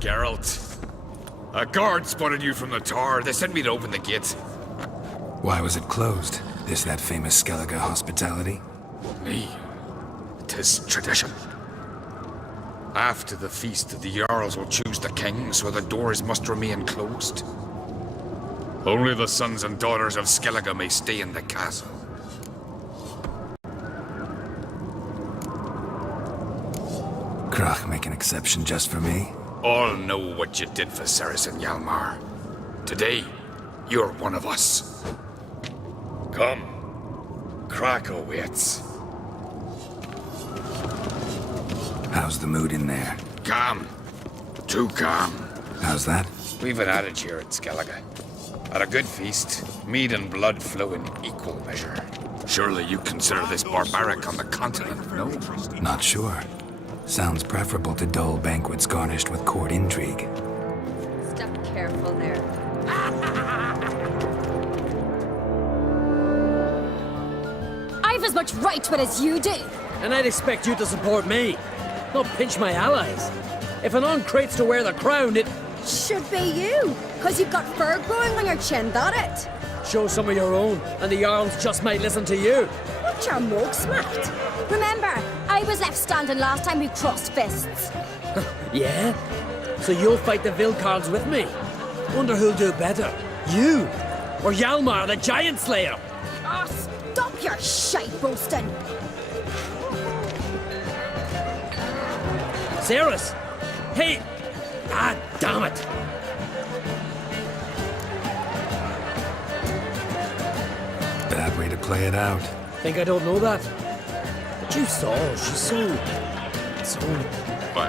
Geralt. A guard spotted you from the tower. They sent me to open the gate. Why was it closed? Is that famous Skellige hospitality? Me. 'Tis tradition. After the feast, the Jarls will choose the king, so the doors must remain closed. Only the sons and daughters of Skellige may stay in the castle. Krach make an exception just for me? All know what you did for Saracen Hjalmar. Today, you're one of us. Come. Krach awaits. How's the mood in there? Calm. Too calm. How's that? We've an adage here at Skellige. At a good feast, mead and blood flow in equal measure. Surely you consider this barbaric on the continent, no? Not sure. Sounds preferable to dull banquets garnished with court intrigue. Step careful there. I've as much right to it as you do. And I'd expect you to support me, not pinch my allies. If an on-crate's to wear the crown, it... Should be you, because you've got fur growing on your chin, that it? Show some of your own, and the Jarls just might listen to you. Watch your mug smacked. Remember, I was left standing last time we crossed fists. Yeah? So you'll fight the Vilcards with me? Wonder who'll do better, you or Hjalmar the Giant Slayer? Oh, stop your shite boasting. Ceres! Hey! Ah, damn it! Bad way to play it out. Think I don't know that? But you saw, she's so...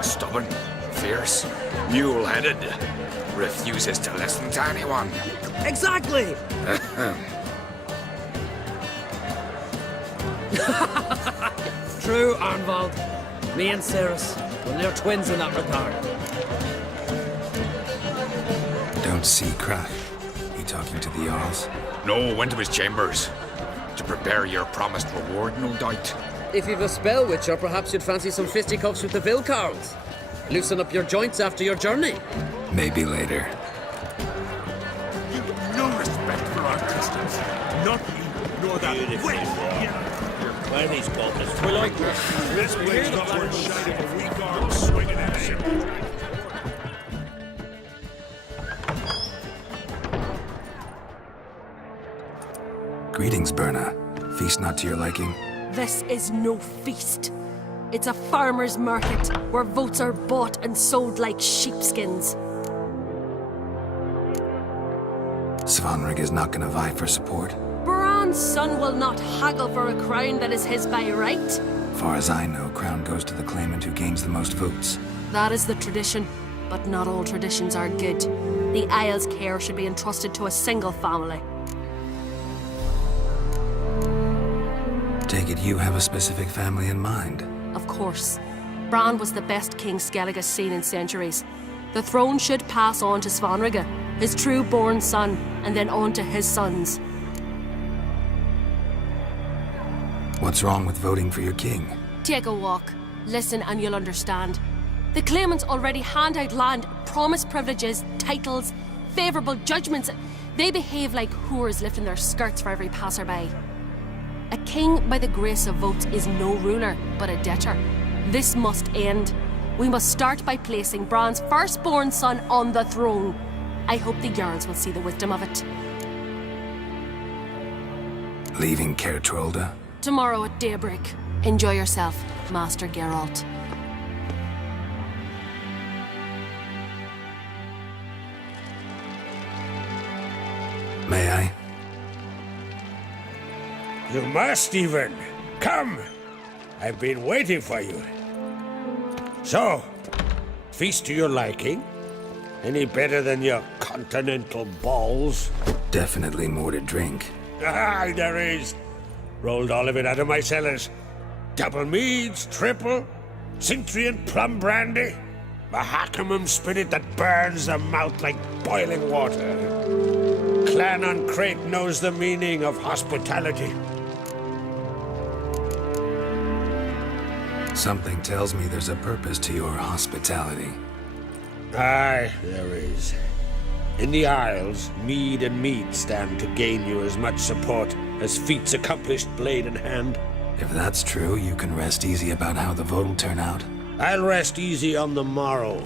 Stubborn, fierce, mule-headed. Refuses to listen to anyone. Exactly! True, Arnvald. Me and Ceres, well, they're twins in that regard. Don't see Krach. You talking to the Jarls? No, went to his chambers. To prepare your promised reward, no doubt. If you've a spell witcher, perhaps you'd fancy some fisticuffs with the Vilcards. Loosen up your joints after your journey. Maybe later. You have no respect for our customs. Not you, nor that witch. Where are these cultists? We like this place not worth shining a weak arm swinging at him. Greetings, Berna. Feast not to your liking? This is no feast. It's a farmer's market where votes are bought and sold like sheepskins. Svanrig is not gonna vie for support. Bran's son will not haggle for a crown that is his by right. Far as I know, crown goes to the claimant who gains the most votes. That is the tradition, but not all traditions are good. The Isle's care should be entrusted to a single family. Take it you have a specific family in mind. Of course. Bran was the best king Skellige's seen in centuries. The throne should pass on to Svanrige, his true-born son, and then on to his sons. What's wrong with voting for your king? Take a walk. Listen and you'll understand. The claimants already hand out land, promise privileges, titles, favourable judgments. They behave like whores lifting their skirts for every passerby. A king by the grace of votes is no ruler, but a debtor. This must end. We must start by placing Bran's firstborn son on the throne. I hope the Jarls will see the wisdom of it. Leaving Caer Trolda? Tomorrow at daybreak. Enjoy yourself, Master Geralt. May I? You must even. Come! I've been waiting for you. So, feast to your liking? Any better than your continental balls? Definitely more to drink. Ah, there is. Rolled all of it out of my cellars. Double meads, triple, Cintrian plum brandy, Mahakimum spirit that burns the mouth like boiling water. Clan on Crate knows the meaning of hospitality. Something tells me there's a purpose to your hospitality. Aye, there is. In the Isles, mead and meat stand to gain you as much support as feats accomplished blade in hand. If that's true, you can rest easy about how the vote'll turn out. I'll rest easy on the morrow,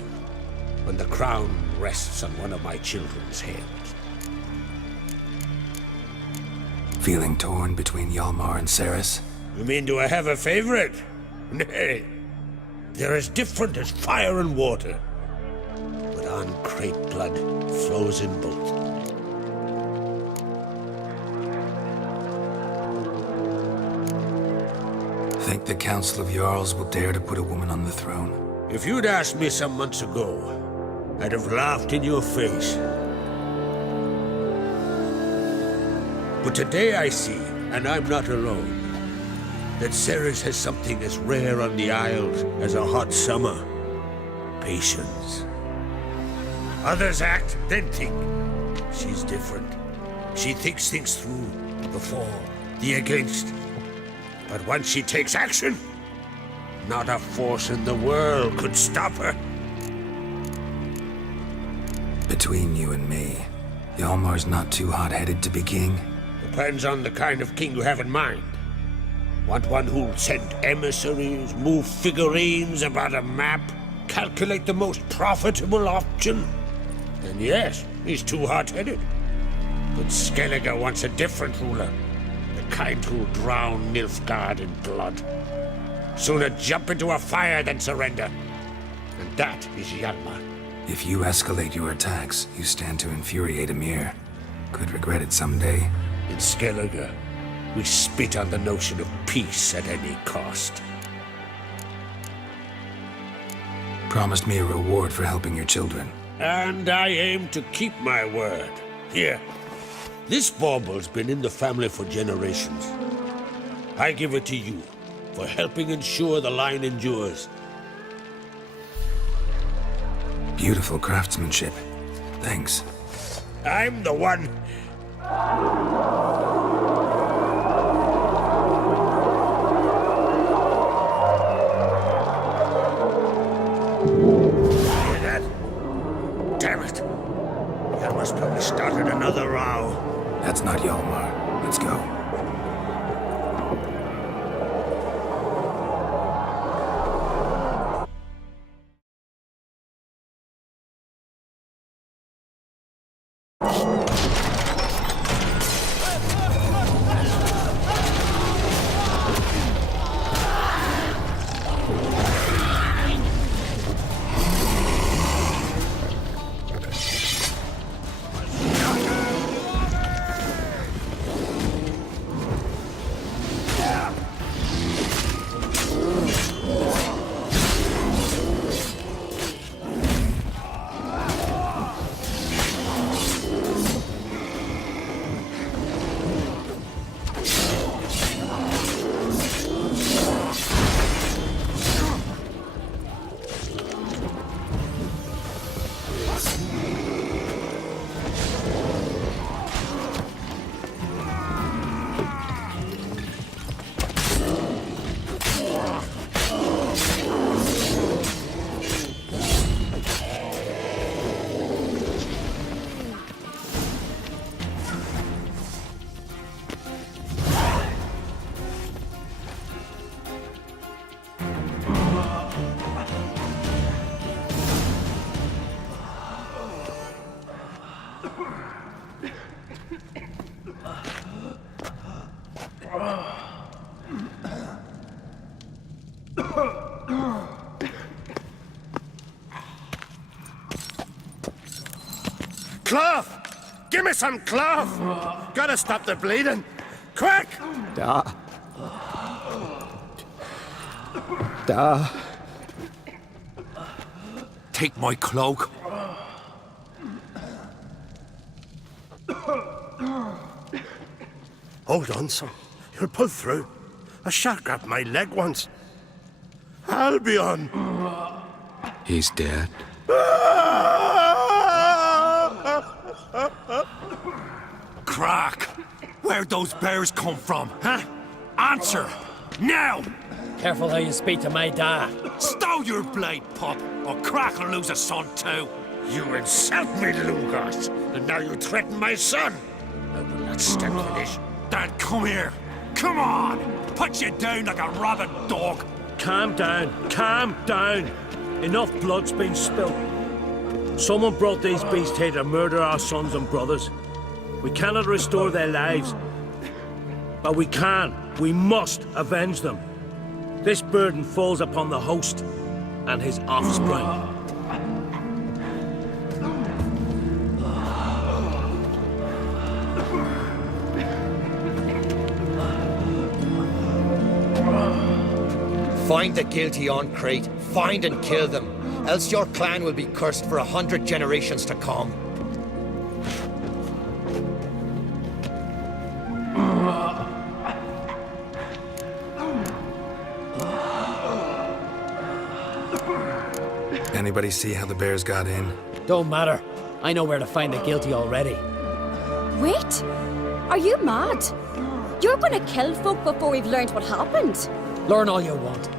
when the crown rests on one of my children's heads. Feeling torn between Hjalmar and Ceres? You mean, do I have a favorite? Nay. They're as different as fire and water. But uncrate blood flows in both. Think the Council of Jarls will dare to put a woman on the throne? If you'd asked me some months ago, I'd have laughed in your face. But today I see, and I'm not alone, that Ceres has something as rare on the Isles as a hot summer. Patience. Others act, then think. She's different. She thinks things through, the for, the against. But once she takes action, not a force in the world could stop her. Between you and me, Hjalmar's not too hot-headed to be king? Depends on the kind of king you have in mind. Want one who'll send emissaries, move figurines about a map, calculate the most profitable option? Then yes, he's too hot-headed. But Skellige wants a different ruler. The kind who'll drown Nilfgaard in blood. Sooner jump into a fire than surrender. And that is Hjalmar. If you escalate your attacks, you stand to infuriate Emir. Could regret it someday. In Skellige, we spit on the notion of peace at any cost. Promised me a reward for helping your children. And I aim to keep my word. Here, this bauble's been in the family for generations. I give it to you for helping ensure the line endures. Beautiful craftsmanship. Thanks. I'm the one. Hear that? Damn it. Hjalmar's probably started another row. That's not Hjalmar. Let's go. Cloth! Give me some cloth! Gotta stop the bleeding! Quick! Da. Take my cloak. Hold on, son. You'll pull through. A shark grabbed my leg once. Albion! He's dead. Crack! Where'd those bears come from, huh? Answer! Now! Careful how you speak to my dad. Stow your blade, pup, or Crack will lose a son too. You insult me, Lugos, and now you threaten my son. I will not stand for this. Dad, come here. Come on! Put you down like a rabid dog. Calm down. Calm down. Enough blood's been spilled. Someone brought these beasts here to murder our sons and brothers. We cannot restore their lives. But we can. We must avenge them. This burden falls upon the host and his offspring. Find the guilty on Crate. Find and kill them. Else your clan will be cursed for 100 generations to come. Anybody see how the bears got in? Don't matter. I know where to find the guilty already. Wait! Are you mad? You're gonna kill folk before we've learned what happened. Learn all you want.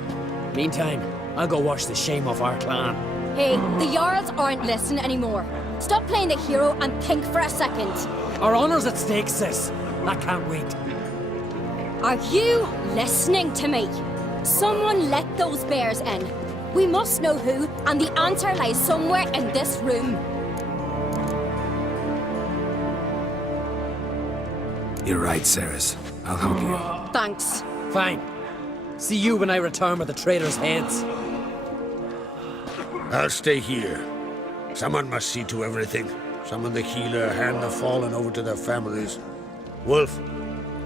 Meantime, I'll go wash the shame off our clan. Hey, the Jarls aren't listening anymore. Stop playing the hero and think for a second. Our honor's at stake, sis. I can't wait. Are you listening to me? Someone let those bears in. We must know who, and the answer lies somewhere in this room. You're right, Ceres. I'll help you. Thanks. Fine. See you when I return with the traitors' heads. I'll stay here. Someone must see to everything. Summon the healer, hand the fallen over to their families. Wolf,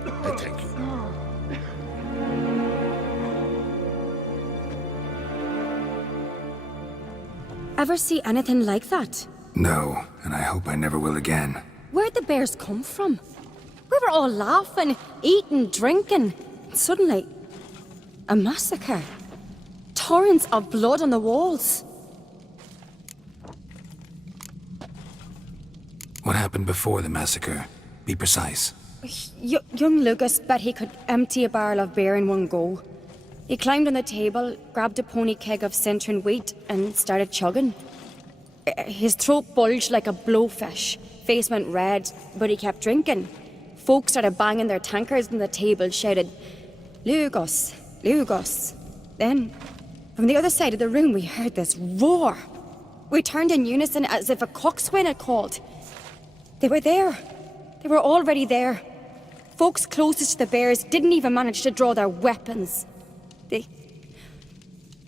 I thank you. Ever see anything like that? No, and I hope I never will again. Where'd the bears come from? We were all laughing, eating, drinking. Suddenly, a massacre. Torrents of blood on the walls. What happened before the massacre? Be precise. Young Lucas bet he could empty a barrel of beer in one go. He climbed on the table, grabbed a pony keg of Centron wheat, and started chugging. His throat bulged like a blowfish, face went red, but he kept drinking. Folks started banging their tankards on the table, shouted, "Lugos, Lugos." Then, from the other side of the room, we heard this roar. We turned in unison as if a coxswain had called. They were there. They were already there. Folks closest to the bears didn't even manage to draw their weapons.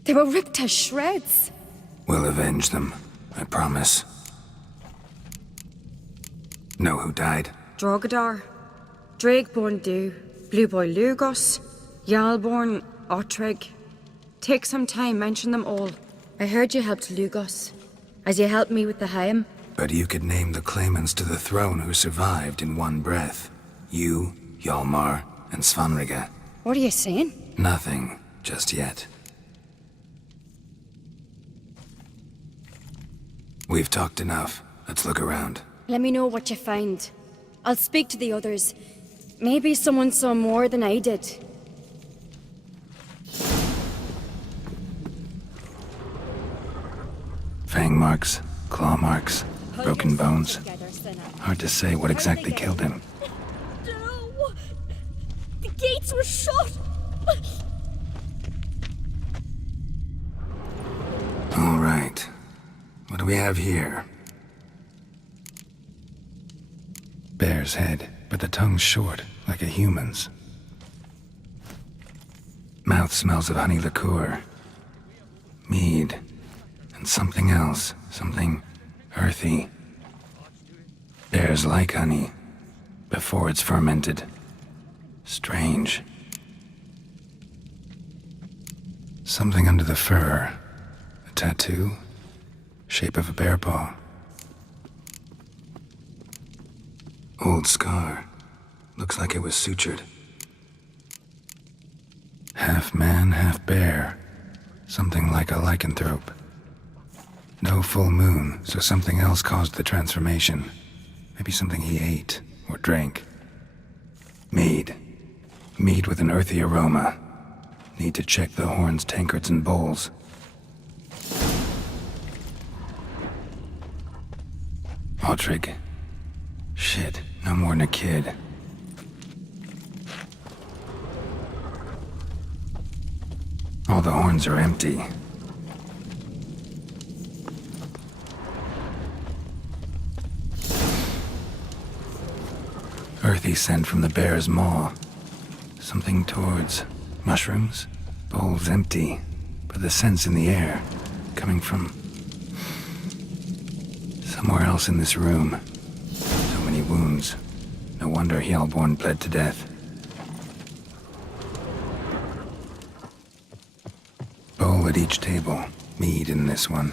They were ripped to shreds. We'll avenge them, I promise. Know who died? Drogadar, Drakeborn Du, Blue Boy Lugos, Jarlborn, Ottrig. Take some time, mention them all. I heard you helped Lugos, as you helped me with the Haim. But you could name the claimants to the throne who survived in one breath. You, Hjalmar, and Svanrige. What are you saying? Nothing, just yet. We've talked enough. Let's look around. Let me know what you find. I'll speak to the others. Maybe someone saw more than I did. Fang marks, claw marks, broken bones. Hard to say what exactly killed him. No! The gates were shut! All right. What do we have here? Bear's head, but the tongue's short, like a human's. Mouth smells of honey liqueur. Mead. And something else. Something earthy. Bears like honey, before it's fermented. Strange. Something under the fur. A tattoo? Shape of a bear paw. Old scar. Looks like it was sutured. Half man, half bear. Something like a lycanthrope. No full moon, so something else caused the transformation. Maybe something he ate or drank. Mead. Mead with an earthy aroma. Need to check the horns, tankards, and bowls. Autrig. Shit, no more than a kid. All the horns are empty. Earthy scent from the bear's maw. Something towards mushrooms. Bowl's empty, but the scent's in the air, coming from somewhere else in this room. So many wounds. No wonder Hellborn bled to death. Bowl at each table. Mead in this one.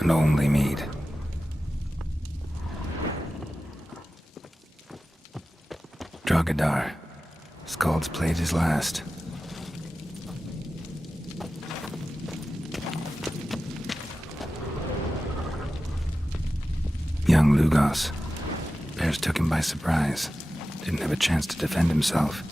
And only mead. Drogadar. Skald's played his last. Young Lugos. Bears took him by surprise. Didn't have a chance to defend himself.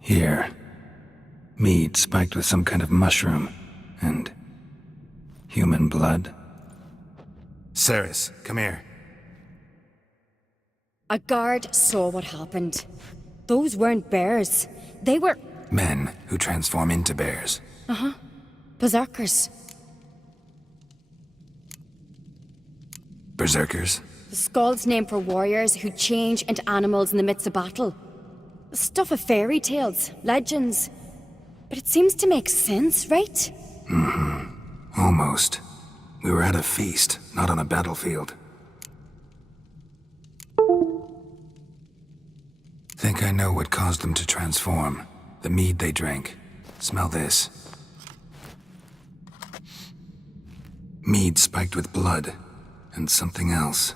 Here. Mead spiked with some kind of mushroom. And human blood. Ceres, come here. A guard saw what happened. Those weren't bears. They were... Men who transform into bears. berserkers. Berserkers? The Skald's name for warriors who change into animals in the midst of battle. Stuff of fairy tales, legends. But it seems to make sense, right? Almost. We were at a feast, not on a battlefield. Think I know what caused them to transform. The mead they drank. Smell this. Mead spiked with blood. And something else.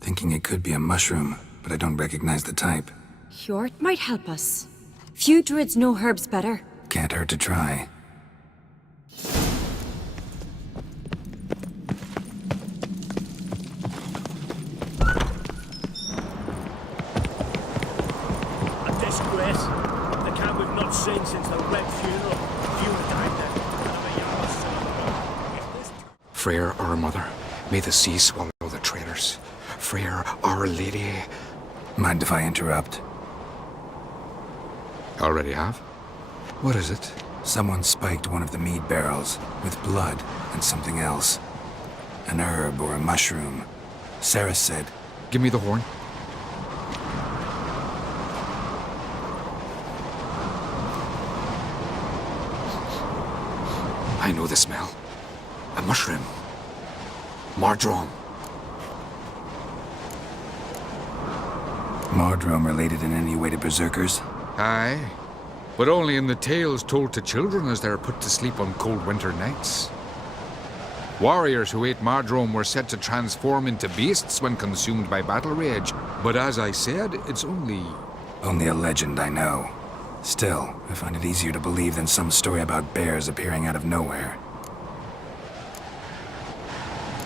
Thinking it could be a mushroom, but I don't recognize the type. Hjort might help us. Few druids know herbs better. Can't hurt to try. A disgrace. The camp we've not seen since the Red Funeral. Few died there. Freyr, our mother, may the sea swallow the traitors. Freyr, our lady. Mind if I interrupt? Already have? What is it? Someone spiked one of the mead barrels with blood and something else. An herb or a mushroom. Sarah said, Give me the horn. I know the smell. A mushroom. Mardrome. Mardrome related in any way to berserkers? Aye, but only in the tales told to children as they're put to sleep on cold winter nights. Warriors who ate Mardrome were said to transform into beasts when consumed by battle rage, but as I said, it's only... Only a legend, I know. Still, I find it easier to believe than some story about bears appearing out of nowhere.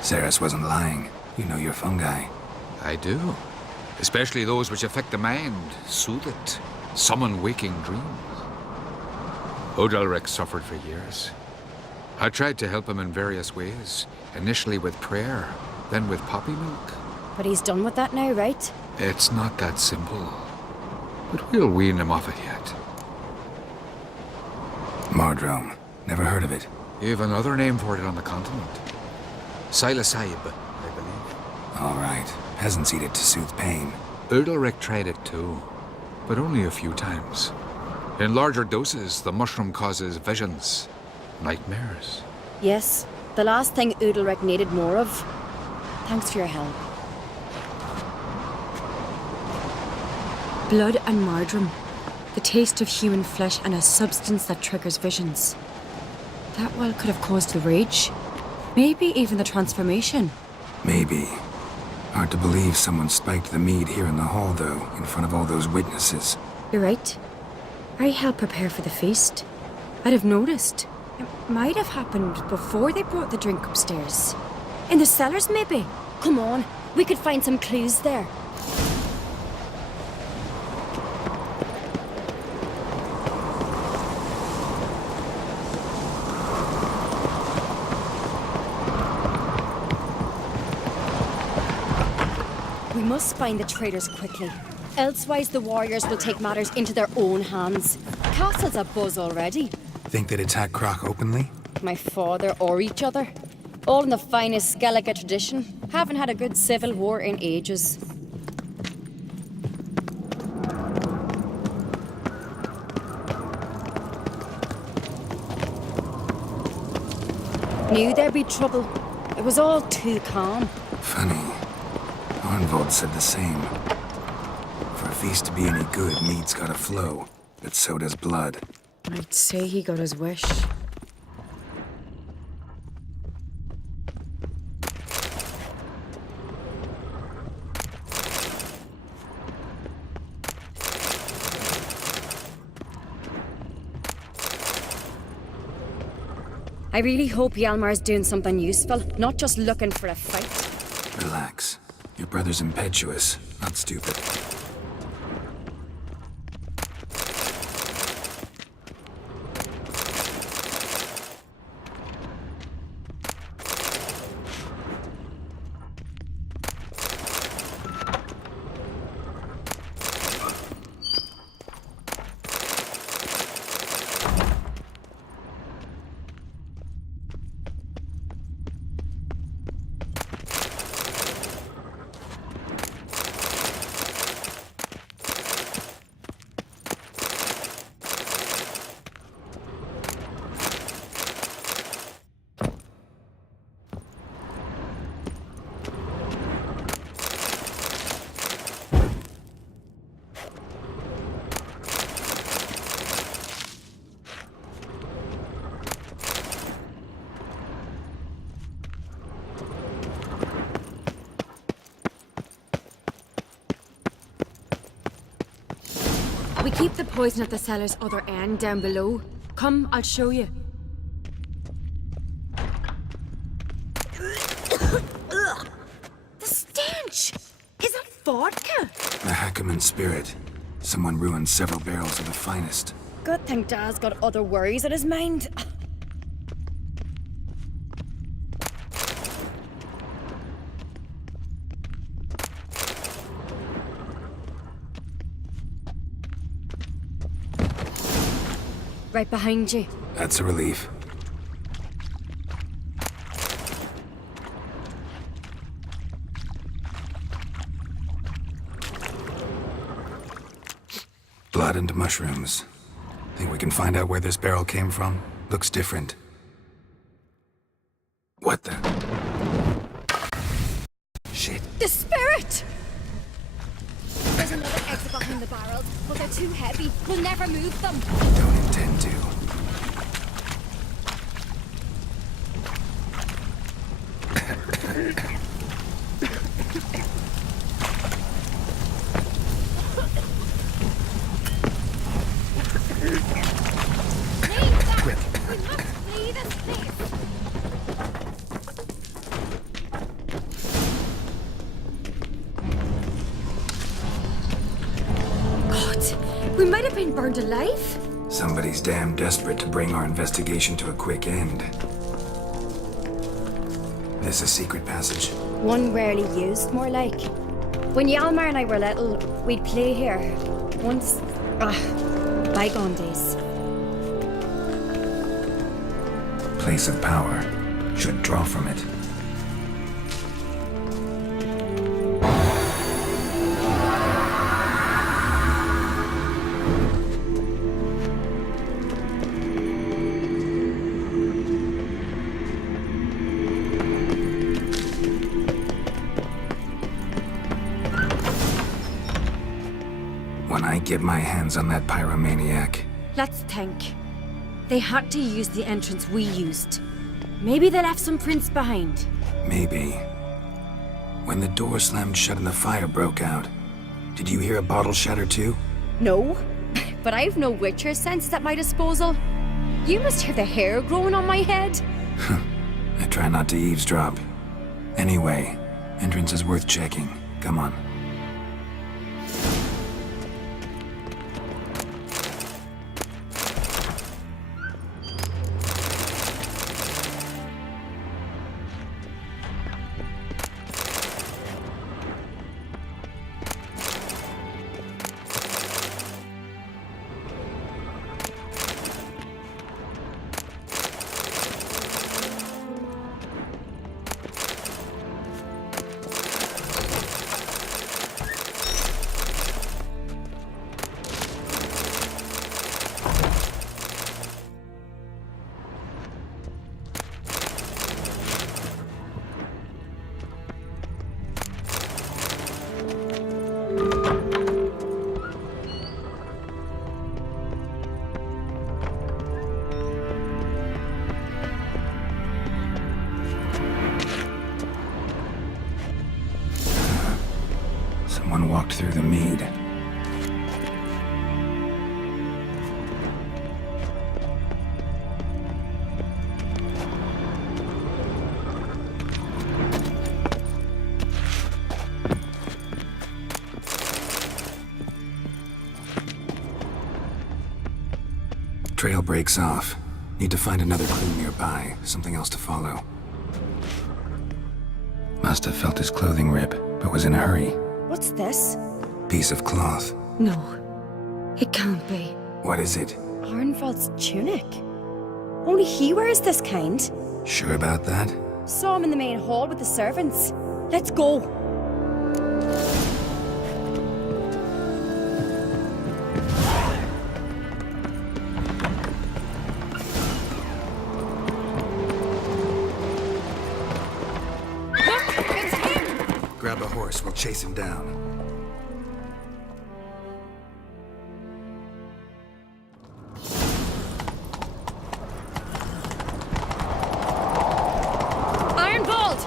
Ceres wasn't lying. You know your fungi. I do. Especially those which affect the mind, soothe it, summon waking dreams. Odalric suffered for years. I tried to help him in various ways, initially with prayer, then with poppy milk. But he's done with that now, right? It's not that simple, but we'll wean him off it yet. Mardrome. Never heard of it. You have another name for it on the continent. Psilocybe, I believe. All right. Peasants eat it to soothe pain. Odalric tried it too, but only a few times. In larger doses, the mushroom causes visions, nightmares. Yes, the last thing Udalric needed more of. Thanks for your help. Blood and Mardrome. The taste of human flesh and a substance that triggers visions. That well could have caused the rage. Maybe even the transformation. Maybe. Hard to believe someone spiked the mead here in the hall, though, in front of all those witnesses. You're right. I helped prepare for the feast. I'd have noticed. might have happened before they brought the drink upstairs. In the cellars, maybe? Come on, we could find some clues there. We must find the traitors quickly. Elsewise, the warriors will take matters into their own hands. Castle's abuzz already. Think they'd attack Croc openly? My father or each other. All in the finest Skellige tradition. Haven't had a good civil war in ages. Knew there'd be trouble. It was all too calm. Funny. Arnvold said the same. For a feast to be any good, meat's gotta flow, but so does blood. I'd say he got his wish. I really hope Hjalmar's doing something useful, not just looking for a fight. Relax. Your brother's impetuous, not stupid. We keep the poison at the cellar's other end down below. Come, I'll show you. The stench! Is that vodka? The Hackerman spirit. Someone ruined several barrels of the finest. Good thing Dad's got other worries on his mind. Right behind you. That's a relief. Blood and mushrooms. Think we can find out where this barrel came from? Looks different. What the? Shit. The spirit! There's another exit behind the barrels, but they're too heavy. We'll never move them. Don't intend to. Quick. We must flee this place. God, we might have been burned alive. Somebody's damn desperate to bring our investigation to a quick end. This a secret passage? One rarely used, more like. When Hjalmar and I were little, we'd play here. Once... bygone days. Place of power. Should draw from it. When I get my hands on that pyromaniac. Let's think. They had to use the entrance we used. Maybe they left some prints behind. Maybe. When the door slammed shut and the fire broke out, did you hear a bottle shatter too? No, but I've no Witcher senses at my disposal. You must hear the hair growing on my head. I try not to eavesdrop. Anyway, entrance is worth checking. Come on. Someone walked through the mead. Trail breaks off. Need to find another clue nearby. Something else to follow. Must have felt his clothing rip, but was in a hurry. What's this? Piece of cloth. No, it can't be. What is it? Arnvald's tunic. Only he wears this kind. Sure about that? Saw him in the main hall with the servants. Let's go. Look, it's him! Grab a horse, we'll chase him down. Arnvald!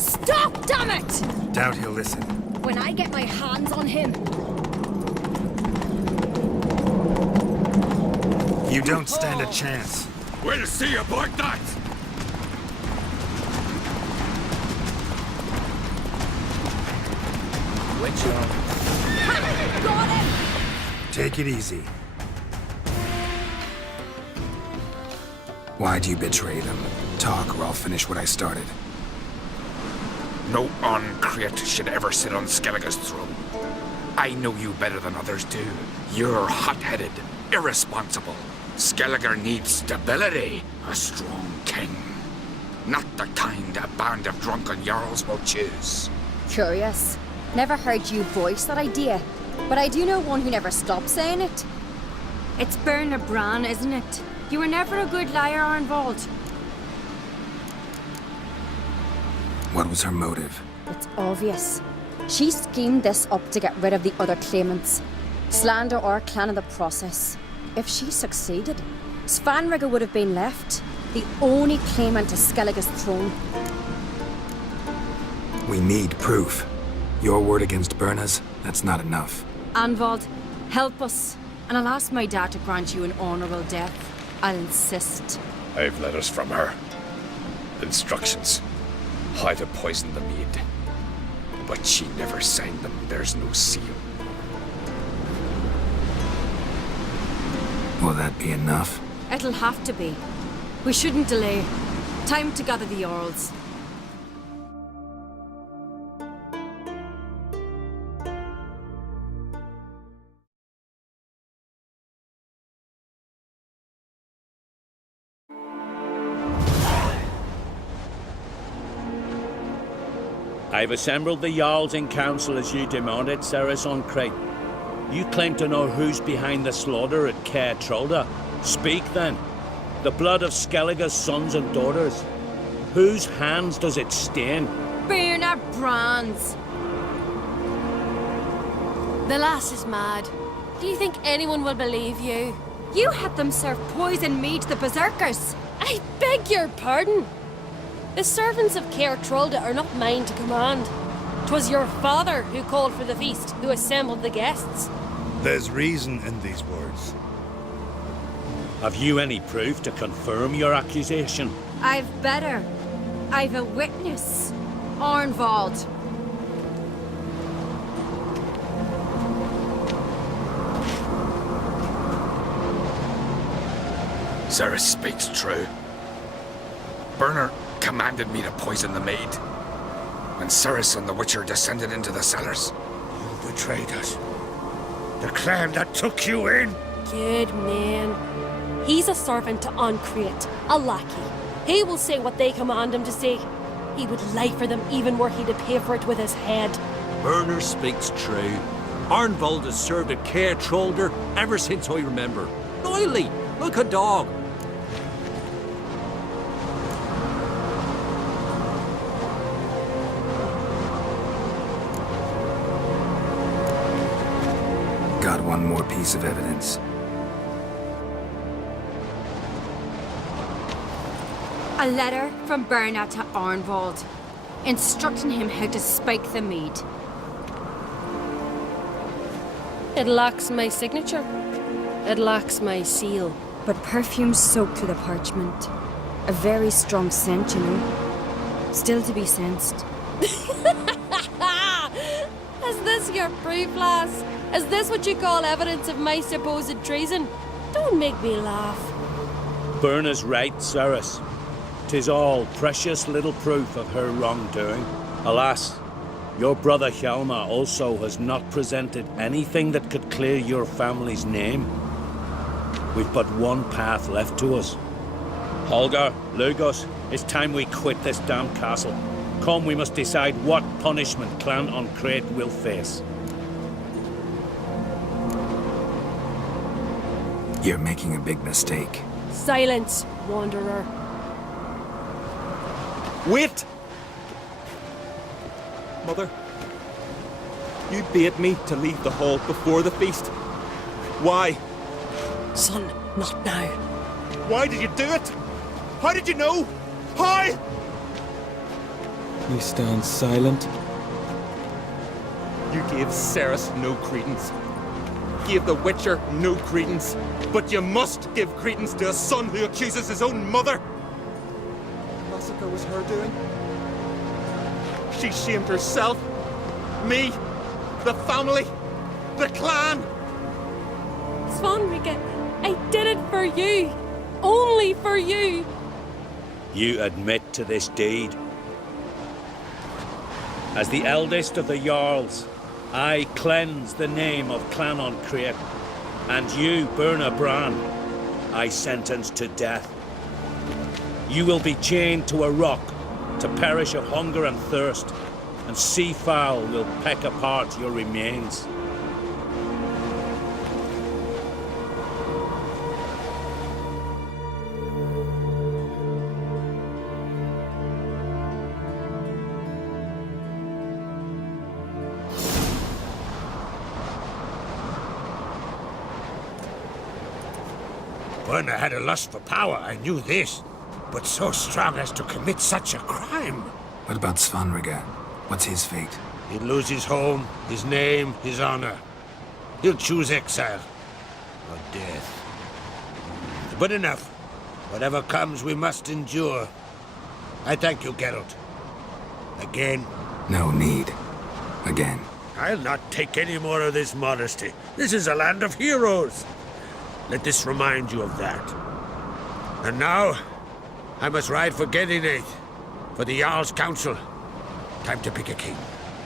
Stop, damn it! Doubt he'll listen. When I get my hands on him. You don't stand a chance. We'll see about that! Got him! Take it easy. Why'd you betray them? Talk or I'll finish what I started. No uncreate should ever sit on Skellige's throne. I know you better than others do. You're hot-headed, irresponsible. Skellige needs stability, a strong king. Not the kind a band of drunken jarls will choose. Curious. Never heard you voice that idea, but I do know one who never stops saying it. It's Berna Bran, isn't it? You were never a good liar, Arnvald. What was her motive? It's obvious. She schemed this up to get rid of the other claimants. Slander our clan in the process. If she succeeded, Svanrige would have been left, the only claimant to Skellige's throne. We need proof. Your word against Berna's, that's not enough. Arnvald, help us, and I'll ask my dad to grant you an honourable death. I'll insist. I've letters from her. Instructions. How to poison the mead. But she never signed them. There's no seal. Will that be enough? It'll have to be. We shouldn't delay. Time to gather the Jarls. I've assembled the Jarls in council as you demanded, Ceres Crate. You claim to know who's behind the slaughter at Caer Trolda. Speak then. The blood of Skellige's sons and daughters. Whose hands does it stain? Berna Bran's. The lass is mad. Do you think anyone will believe you? You had them serve poison mead to the berserkers. I beg your pardon. The servants of Caer Trolda are not mine to command. 'Twas your father who called for the feast, who assembled the guests. There's reason in these words. Have you any proof to confirm your accusation? I've better. I've a witness. Arnvald. Cerys speaks true. Burner commanded me to poison the maid. When Cerys and the Witcher descended into the cellars. You betrayed us. The clan that took you in. Good man. He's a servant to Uncreate, a lackey. He will say what they command him to say. He would lie for them even were he to pay for it with his head. Burner speaks true. Arnvald has served a care trollder ever since I remember. Oily, like a dog. Got one more piece of evidence. A letter from Berna to Arnvald, instructing him how to spike the mead. It lacks my signature. It lacks my seal. But perfume soaked through the parchment. A very strong scent, you know. Still to be sensed. Is this your proof, lass? Is this what you call evidence of my supposed treason? Don't make me laugh. Burna's right, Cerys. 'Tis all precious little proof of her wrongdoing. Alas, your brother Hjalmar also has not presented anything that could clear your family's name. We've but one path left to us. Holger, Lugos, it's time we quit this damn castle. Come, we must decide what punishment Clan Uncreate will face. You're making a big mistake. Silence, wanderer. Wait! Mother, you bade me to leave the hall before the feast. Why? Son, not now. Why did you do it? How did you know? How? You stand silent. You gave Cerys no credence. Gave the Witcher no credence. But you must give credence to a son who accuses his own mother. The massacre was her doing. She shamed herself, me, the family, the clan. Svanrika, I did it for you. Only for you. You admit to this deed. As the eldest of the Jarls, I cleanse the name of Clan Uncreate, and you, Berna Bran, I sentence to death. You will be chained to a rock to perish of hunger and thirst, and sea fowl will peck apart your remains. Berna had a lust for power, I knew this. But so strong as to commit such a crime. What about Svanrika? What's his fate? He'll lose his home, his name, his honor. He'll choose exile. Or death. But enough. Whatever comes, we must endure. I thank you, Geralt. Again. No need. Again. I'll not take any more of this modesty. This is a land of heroes. Let this remind you of that. And now, I must ride for Gedinath, for the Jarl's Council. Time to pick a king.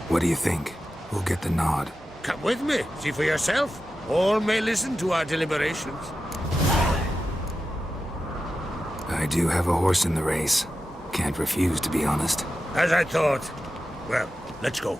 What do you think? Who'll get the nod? Come with me, see for yourself. All may listen to our deliberations. I do have a horse in the race. Can't refuse, to be honest. As I thought. Well, let's go.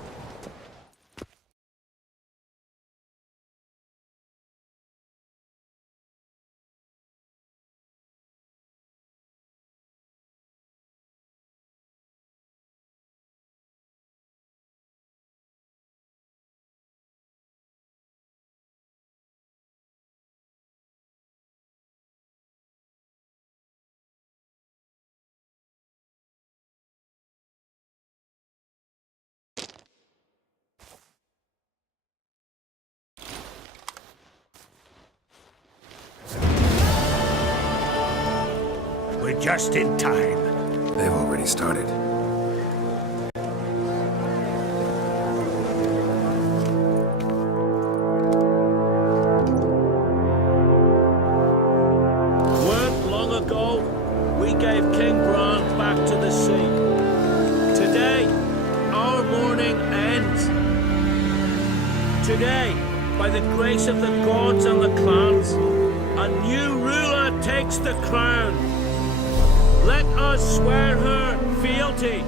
just in time. They've already started. Weren't long ago, we gave King Bran back to the sea. Today, our mourning ends. Today, by the grace of the gods and the clans, a new ruler takes the crown. Let us swear her fealty.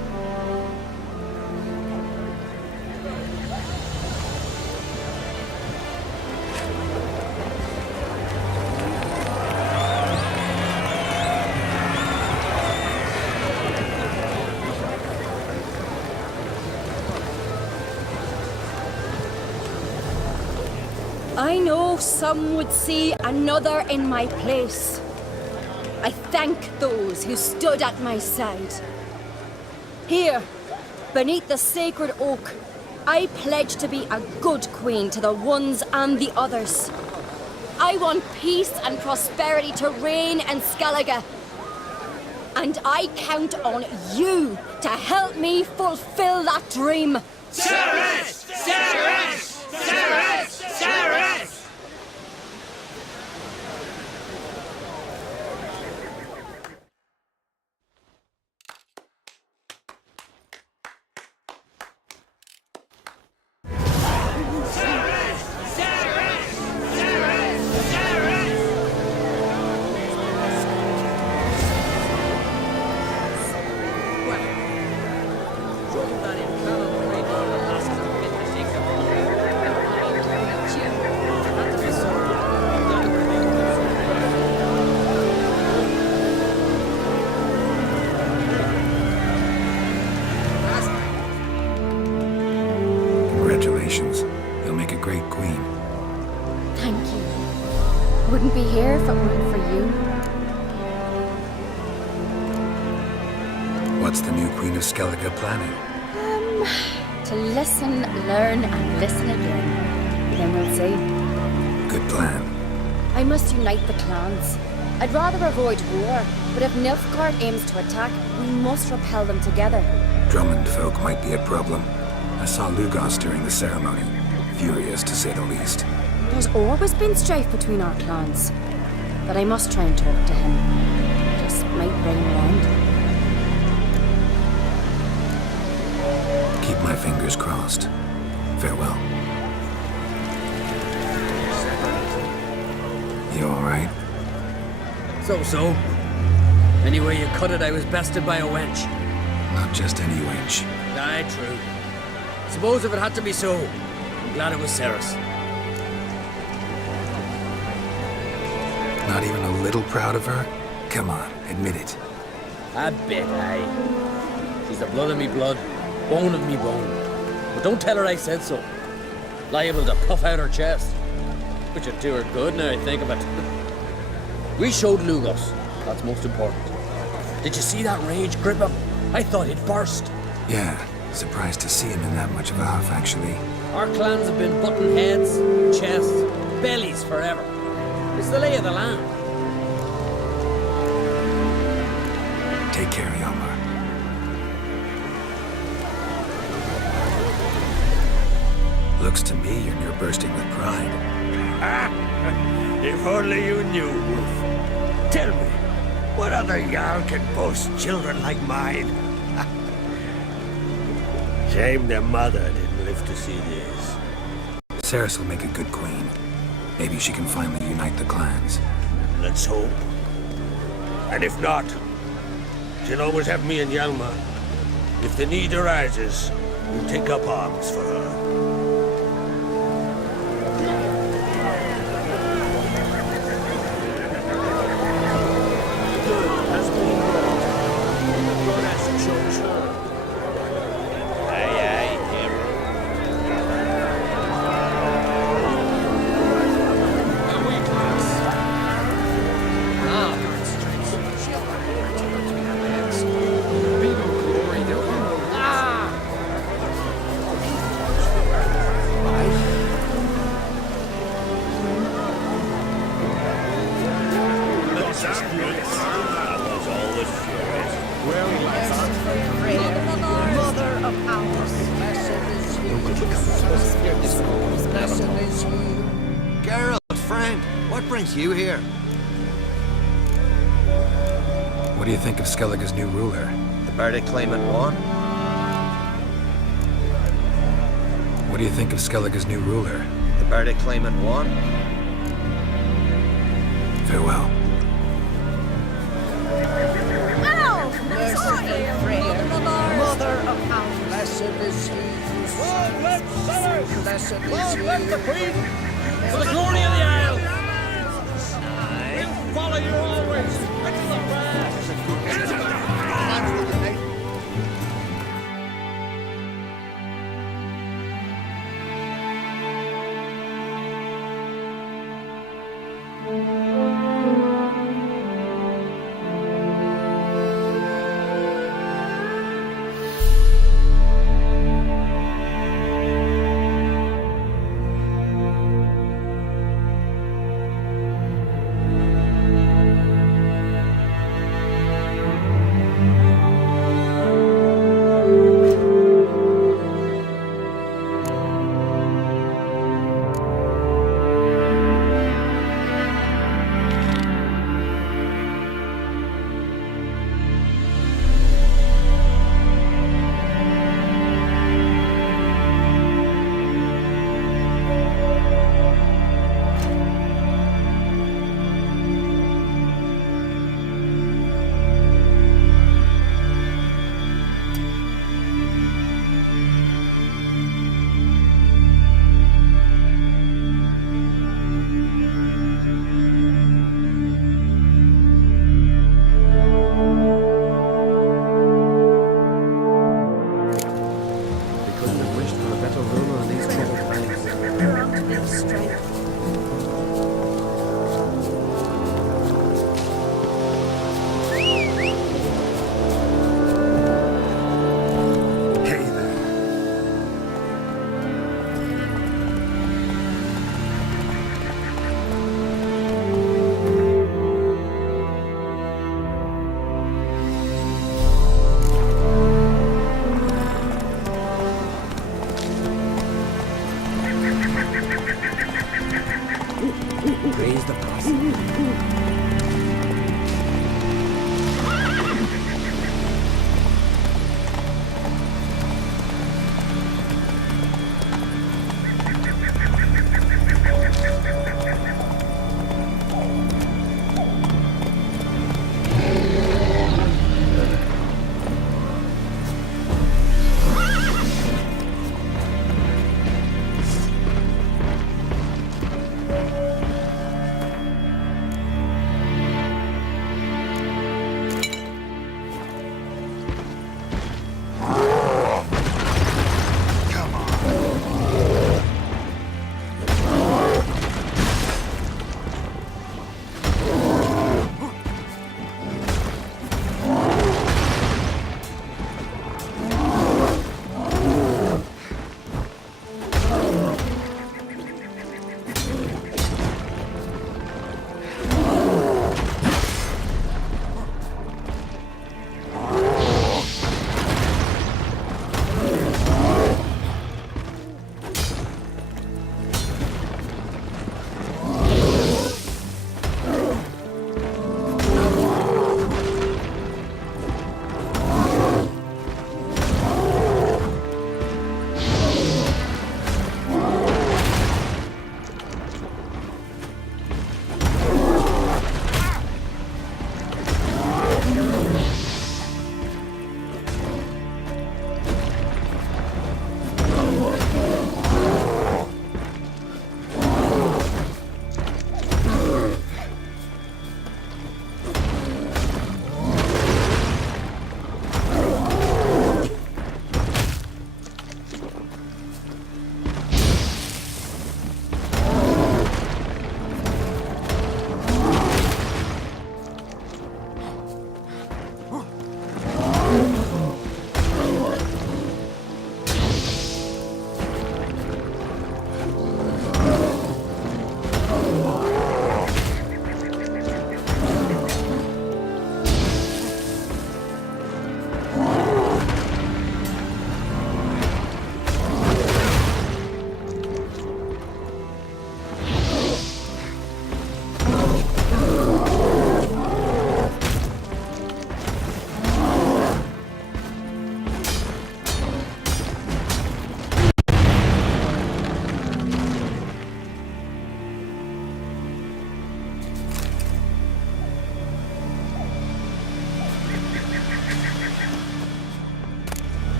I know some would see another in my place. I thank those who stood at my side. Here, beneath the sacred oak, I pledge to be a good queen to the ones and the others. I want peace and prosperity to reign in Skellige. And I count on you to help me fulfill that dream. Sarah! Sarah! Sarah! Sarah! Congratulations. You'll make a great queen. Thank you. Wouldn't be here if it weren't for you. What's the new Queen of Skellige planning? To listen, learn, and listen again. Then we'll see. Good plan. I must unite the clans. I'd rather avoid war, but if Nilfgaard aims to attack, we must repel them together. Drummond folk might be a problem. I saw Lugos during the ceremony. Furious, to say the least. There's always been strife between our clans. But I must try and talk to him. Just might bring him around. Keep my fingers crossed. Farewell. You alright? So. Anyway you cut it, I was bested by a wench. Not just any wench. Aye, true. Suppose if it had to be so, I'm glad it was Ceres. Not even a little proud of her? Come on, admit it. A bit, aye. She's the blood of me blood, bone of me bone. But don't tell her I said so. Liable to puff out her chest. Which would do her good now I think of it. We showed Lugos. That's most important. Did you see that rage grip him? I thought he'd burst. Yeah, surprised to see him in that much of a huff, actually. Our clans have been button heads, chests, bellies forever. It's the lay of the land. Take care, Yalmar. Looks to me you're near bursting with pride. If only you knew, Wolf. Tell me, what other Jarl can boast children like mine? Shame their mother didn't live to see this. Ceres will make a good queen. Maybe she can finally unite the clans. Let's hope. And if not, she'll always have me and Hjalmar. If the need arises, we'll take up arms for her. Geralt, friend, what brings you here? What do you think of Skellige's new ruler? The Bardic claimant won? What do you think of Skellige's new ruler? The Bardic claimant won? Farewell. Mother of house. Blessed is he who blessed is he. the Queen! For the glory of the Isle! We'll follow you always! Into the grass!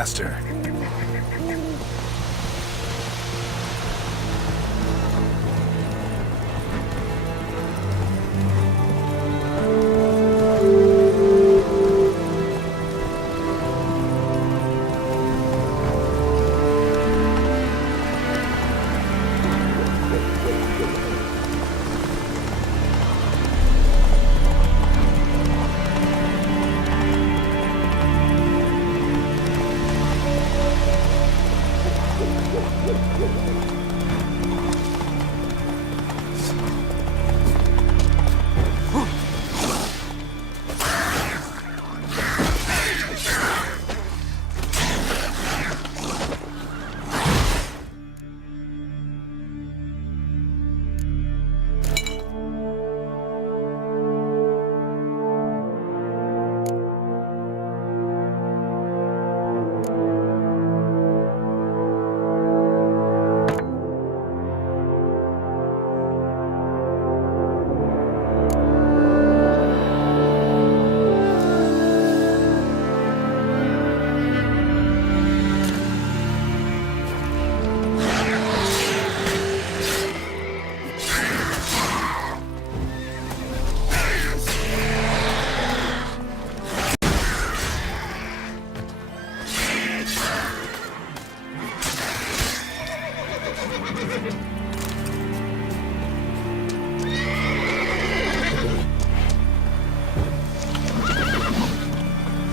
faster.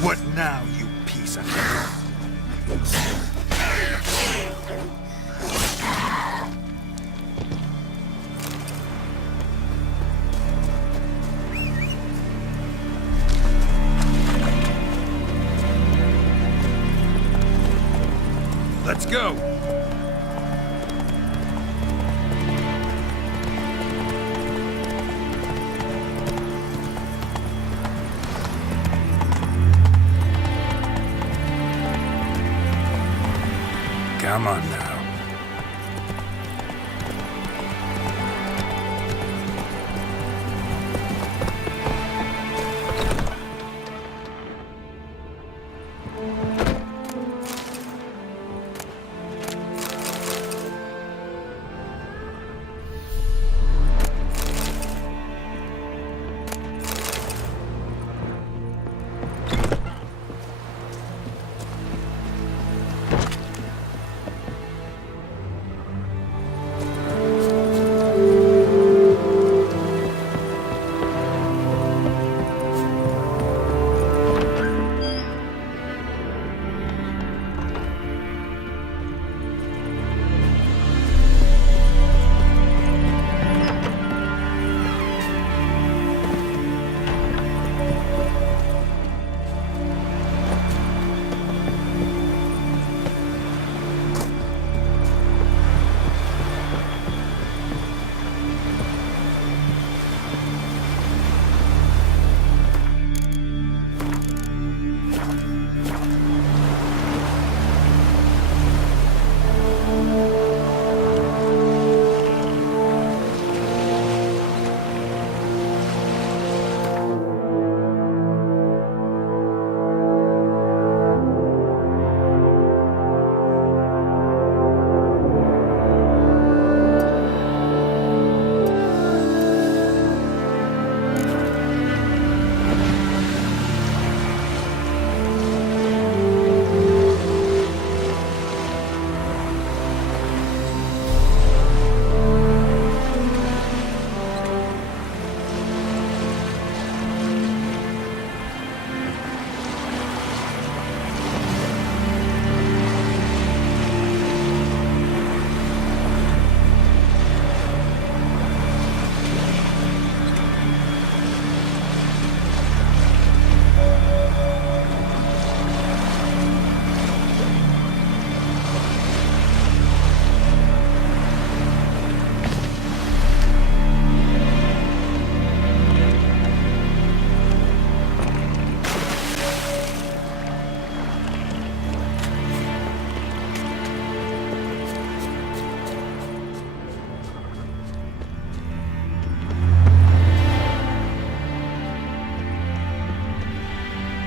What now, you piece of... Let's go! Come on now.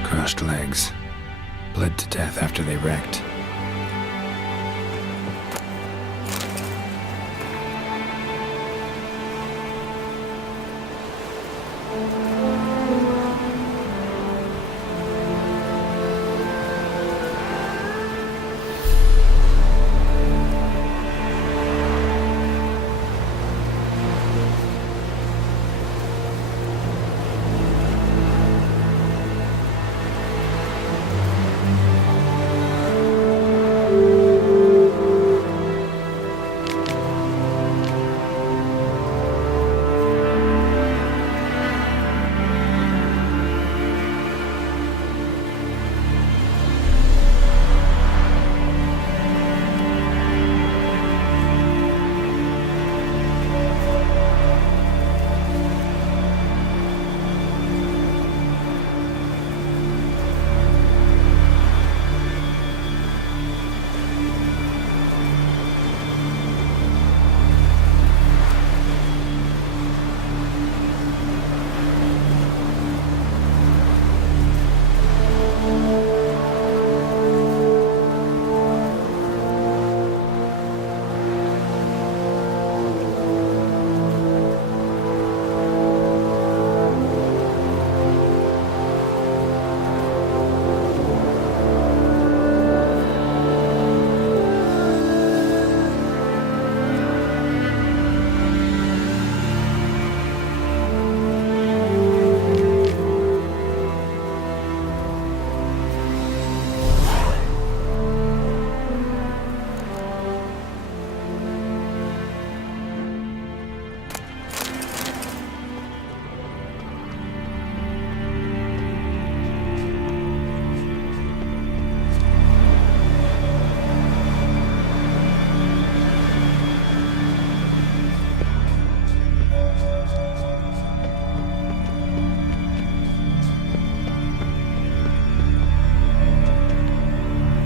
Crushed legs, bled to death after they wrecked.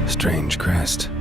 Strange crest.